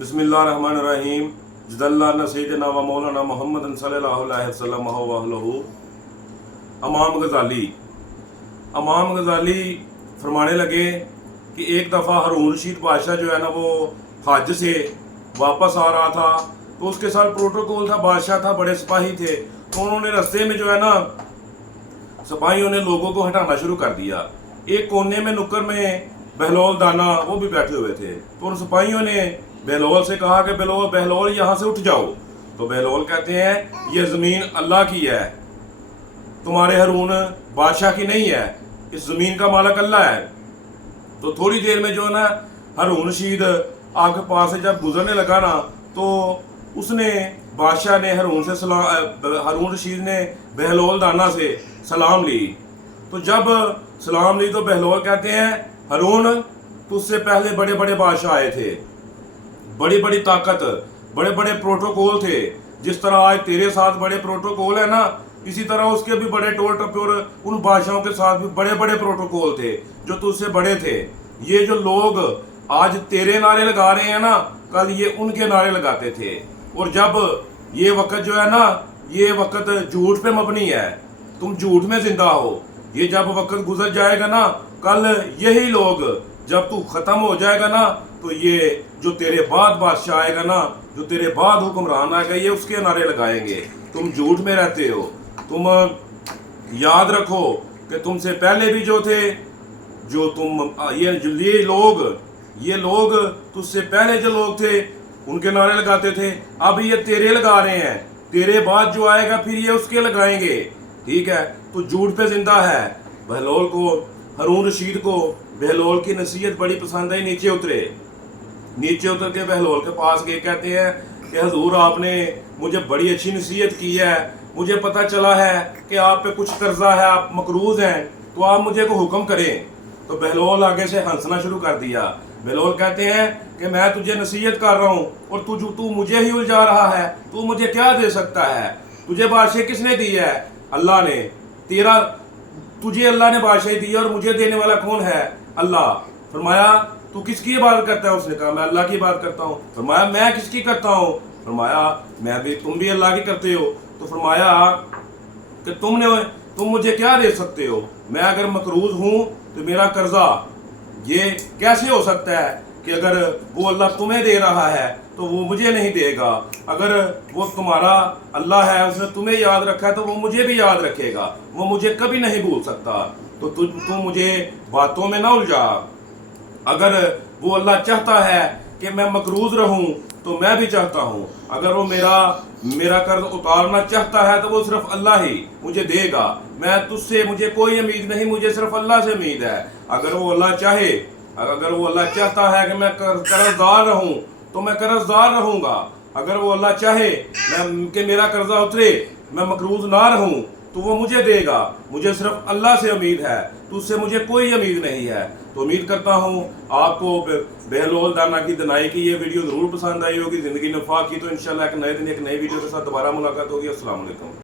बिस्मिल्लाहिर्रहमानिर्रहीम। जदल्लाना सय्यदना व मौलाना मुहम्मद सल्लल्लाहु अलैहि वसल्लम व अहलहु। इमाम गज़ाली फरमाने लगे कि एक दफ़ा हारून रशीद बादशाह जो है ना वो हज से वापस आ रहा था, तो उसके साथ प्रोटोकॉल था, बादशाह था, बड़े सिपाही थे। तो उन्होंने रास्ते में जो है ना सिपाहियों ने लोगों को हटाना शुरू कर दिया। एक कोने में नुक्कड़ में बहलोल दाना वो भी बैठे हुए थे। तो उन सिपाहियों ने बहलोल से कहा कि बहलोल यहाँ से उठ जाओ। तो बहलोल कहते हैं ये ज़मीन अल्लाह की है, तुम्हारे हारून बादशाह की नहीं है, इस ज़मीन का मालिक अल्लाह है। तो थोड़ी देर में जो है ना हारून रशीद आपके पास से जब गुजरने लगा ना, तो उसने बादशाह ने हारून रशीद ने बहलोल दाना से सलाम ली। तो जब सलाम ली तो बहलोल कहते हैं हारून तुझसे पहले बड़े बड़े बादशाह आए थे, बड़ी बड़ी ताकत, बड़े बड़े प्रोटोकॉल थे। जिस तरह आज तेरे साथ बड़े प्रोटोकॉल है ना, इसी तरह उसके भी बड़े टोल टप्पे और उन बादशाहों के साथ भी बड़े बड़े प्रोटोकॉल थे जो तुझसे बड़े थे। ये जो लोग आज तेरे नारे लगा रहे हैं ना, कल ये उनके नारे लगाते थे। और जब ये वक्त जो है ना, ये वक्त झूठ पे मबनी है, तुम झूठ में जिंदा हो। ये जब वक्त गुजर जाएगा ना, कल यही लोग जब तू खत्म हो जाएगा ना, तो ये जो तेरे बाद बादशाह आएगा ना, जो तेरे बाद हुक्मरान आएगा, ये उसके नारे लगाएंगे। तुम झूठ में रहते हो। तुम याद रखो कि तुमसे पहले भी जो थे, जो तुम ये लोग तुझसे पहले जो लोग थे उनके नारे लगाते थे, अब ये तेरे लगा रहे हैं। तेरे बाद जो आएगा फिर ये उसके लगाएंगे। ठीक है, तो झूठ पे जिंदा है। बहलोल को, हारून रशीद को बहलोल की नसीहत बड़ी पसंद आई। नीचे उतर के बहलोल के पास गए, कहते हैं कि हजूर आपने मुझे बड़ी अच्छी नसीहत की है, मुझे पता चला है कि आप पे कुछ कर्जा है, आप मकरूज हैं, तो आप मुझे को हुक्म करें। तो बहलोल आगे से हंसना शुरू कर दिया। बहलोल कहते हैं कि मैं तुझे नसीहत कर रहा हूँ और तू मुझे ही उलझा रहा है, तू मुझे क्या दे सकता है? तुझे बादशाह किसने दी है? अल्लाह ने। तुझे अल्लाह ने बादशाही दी है और मुझे देने वाला कौन है? अल्लाह। फरमाया तू किसकी इबादत करता है? उसने कहा मैं अल्लाह की इबादत करता हूँ। फरमाया मैं किसकी करता हूँ? फरमाया तुम भी अल्लाह की करते हो। तो फरमाया कि तुम मुझे क्या दे सकते हो? मैं अगर मकरूज हूँ तो मेरा कर्जा ये कैसे हो सकता है कि अगर वो अल्लाह तुम्हें दे रहा है तो वो मुझे नहीं देगा? अगर वो तुम्हारा अल्लाह है, उसने तुम्हें याद रखा है, तो वो मुझे भी याद रखेगा, वो मुझे कभी नहीं भूल सकता। तो तुम मुझे बातों में ना उलझा। अगर वो अल्लाह चाहता है कि मैं मकरूज रहूं तो मैं भी चाहता हूं। अगर वो मेरा कर्ज उतारना चाहता है तो वो सिर्फ अल्लाह ही मुझे देगा। मुझे कोई उम्मीद नहीं, मुझे सिर्फ अल्लाह से उम्मीद है। अगर वो अल्लाह चाहता है कि मैं कर्जदार रहूं तो मैं कर्जदार रहूंगा। अगर वो अल्लाह चाहे कि मेरा कर्जा उतरे, मैं मकरूज ना रहूं, तो वो मुझे देगा। मुझे सिर्फ अल्लाह से उम्मीद है, तुझसे मुझे कोई उम्मीद नहीं है। तो उम्मीद करता हूँ आपको बहलोल दाना की दनाई की ये वीडियो ज़रूर पसंद आई होगी। ज़िंदगी नफा की। तो इंशाल्लाह एक नए दिन एक नई वीडियो के साथ दोबारा मुलाकात होगी। अस्सलाम वालेकुम।